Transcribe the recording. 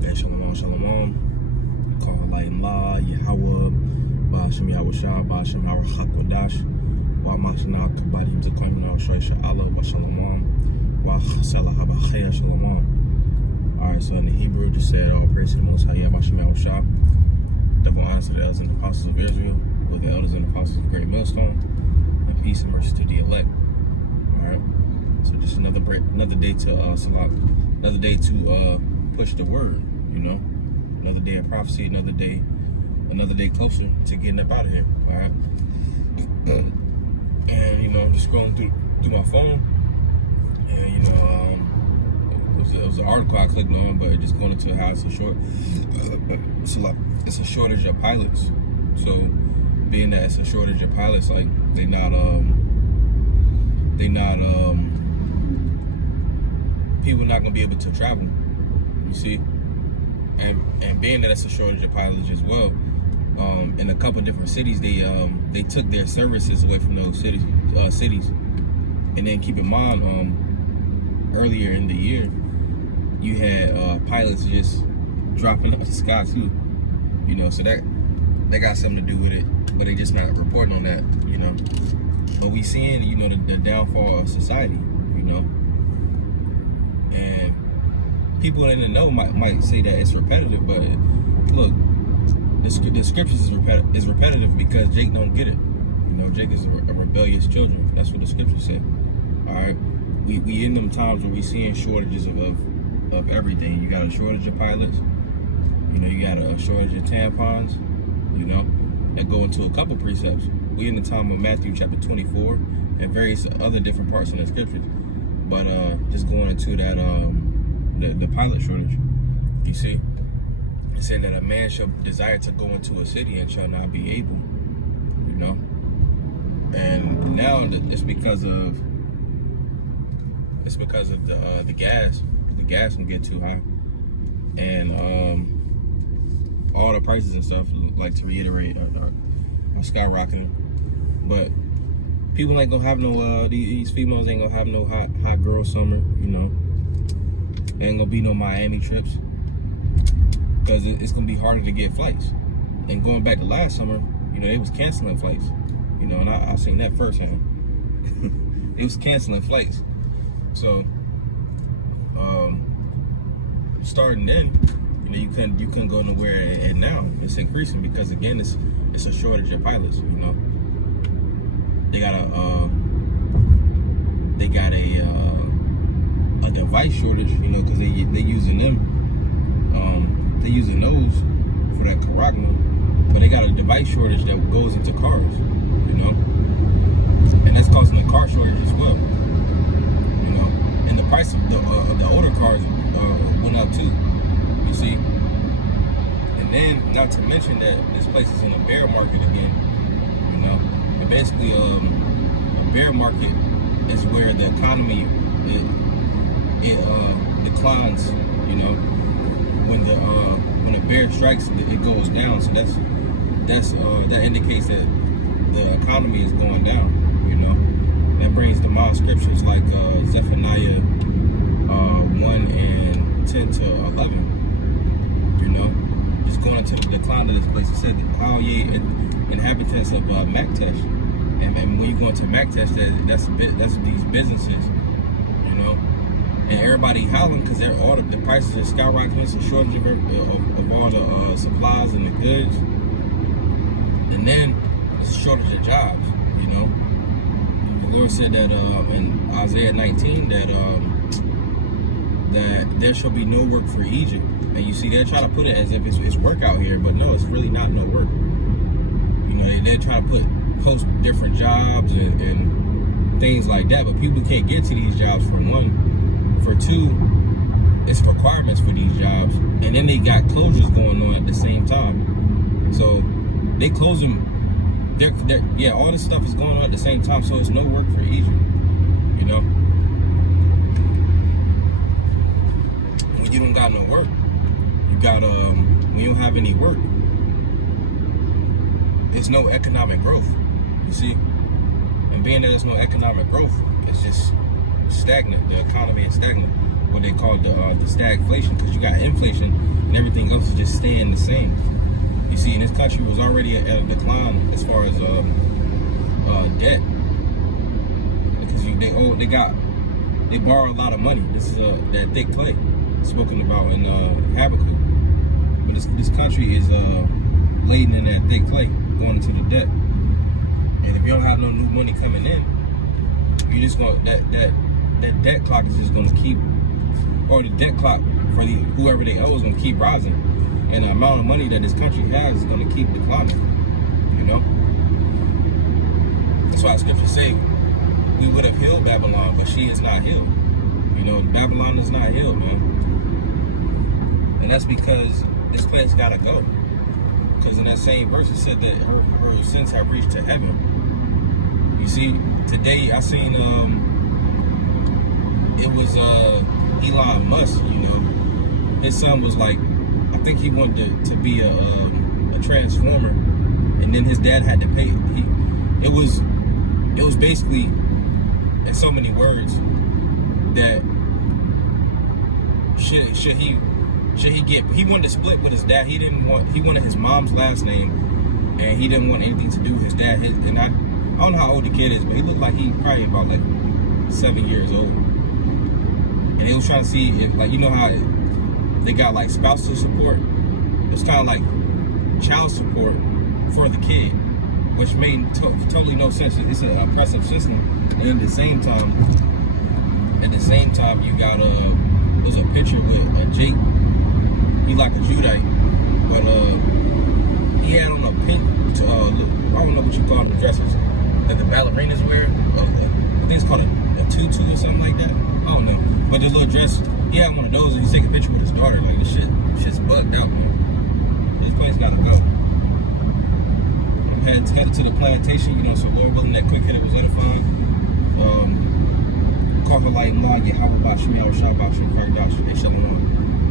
Hey, shalom, shalom. Call Light La, Yahweh, Ba'ashem Yahweh Shah, Ba'ashem Yahweh Hakwadash, Wa'amashna Kabadim Zakamina, Shoy Sha'ala, Wa Shalom, Wa Chasala Habachaya Shalom. Alright, so in the Hebrew, just said, all praise to the Most High, Ba'ashem Yahweh Shah. Double honor to the elders and apostles of Israel, with the elders and apostles of Great Millstone, and peace and mercy to the elect. Alright, so just another day to Salat, another day to push the word, you know, another day of prophecy, another day closer to getting up out of here. All right, and you know, I'm just scrolling through my phone, and you know, it was an article I clicked on, but it just going into how it's a shortage of pilots. So being that it's a shortage of pilots, like they not people not gonna be able to travel. You see, and being that it's a shortage of pilots as well, in a couple different cities, they took their services away from those cities. And then keep in mind, earlier in the year, you had pilots just dropping out the sky too. You know, so that got something to do with it, but they just not reporting on that. You know, but we seeing, you know, the downfall of society. You know, and people in the know might say that it's repetitive, but look, the scriptures is repetitive because Jake don't get it. You know, Jake is a rebellious children. That's what the scripture said. All right, we in them times where we seeing shortages of everything. You got a shortage of pilots. You know, you got a shortage of tampons. You know, that go into a couple precepts. We in the time of Matthew chapter 24 and various other different parts in the scriptures. But just going into that the pilot shortage, you see, it said that a man shall desire to go into a city and shall not be able, you know. And now it's because of the gas. The gas can get too high, and all the prices and stuff, like to reiterate, are skyrocketing. But people ain't gonna have no these females ain't gonna have no hot girl summer, you know. Ain't gonna be no Miami trips because it's gonna be harder to get flights. And going back to last summer, you know, they was canceling flights, you know, and I seen that firsthand. They was canceling flights. So starting then, you know, you couldn't go nowhere, and now it's increasing because again it's a shortage of pilots. You know, they got a device shortage, you know, because they using them, they using those for that caragma, but they got a device shortage that goes into cars, you know, and that's causing a car shortage as well, you know, and the price of the older cars went up too, you see, and then not to mention that this place is in a bear market again, you know, and basically a bear market is where the economy it declines, you know, when a bear strikes, it goes down. So that indicates that the economy is going down, you know. That brings to mind scriptures like Zephaniah 1 and 10 to 11, you know, just going into the decline of this place. It said, "How ye inhabitants of Maktesh," and when you go into Maktesh, that's these businesses, you know. And everybody howling because all the prices are skyrocketing. It's a shortage of all the supplies and the goods. And then it's a shortage of jobs, you know. The Lord said that in Isaiah 19 that there shall be no work for Egypt. And you see, they're trying to put it as if it's work out here, but no, it's really not no work. You know, they're trying to post different jobs and things like that, but people can't get to these jobs for one. For two, it's requirements for these jobs, and then they got closures going on at the same time. So they close them. Yeah, all this stuff is going on at the same time. So it's no work for Egypt. You know, when you don't got no work, you got when you don't have any work, it's no economic growth. You see, and being that there's no economic growth, it's just stagnant. The economy is stagnant. What they call the stagflation, because you got inflation, and everything else is just staying the same. You see, and this country was already at a decline as far as debt, because they borrow a lot of money. This is that thick clay spoken about in Habakkuk. But this country is laden in that thick clay, going into the debt. And if you don't have no new money coming in, you just gonna that debt clock is just gonna keep, or the debt clock for whoever they owe is gonna keep rising, and the amount of money that this country has is gonna keep declining. You know, that's why scriptures say we would have healed Babylon, but she is not healed. You know, Babylon is not healed, man, and that's because this place gotta go. Because in that same verse it said that her sins have reached to heaven. You see, today I seen it was Elon Musk. You know, his son was like, I think he wanted to be a transformer, and then his dad had to pay. It was basically, in so many words, that should he get? He wanted to split with his dad. He wanted his mom's last name, and he didn't want anything to do with his dad. And I don't know how old the kid is, but he looked like he probably about like 7 years old. And they was trying to see if, like, you know how they got like spousal support. It's kind of like child support for the kid, which made totally no sense. It's an oppressive system. And at the same time, you got there's a picture with Jake. He like a Judite, but he had on a pink, I don't know what you call the dresses that the ballerinas wear. I think it's called a tutu or something like that. I don't know. But this little dress, he had one of those, and he's taking a picture with his daughter. Like, this shit's bugged out, man. This place gotta go. I'm headed to the plantation, you know, so Lord willing, that quick hitter was edifying. Call her light and log, get how about you, Shabbat, Shabbat, Shabbat, Shabbat,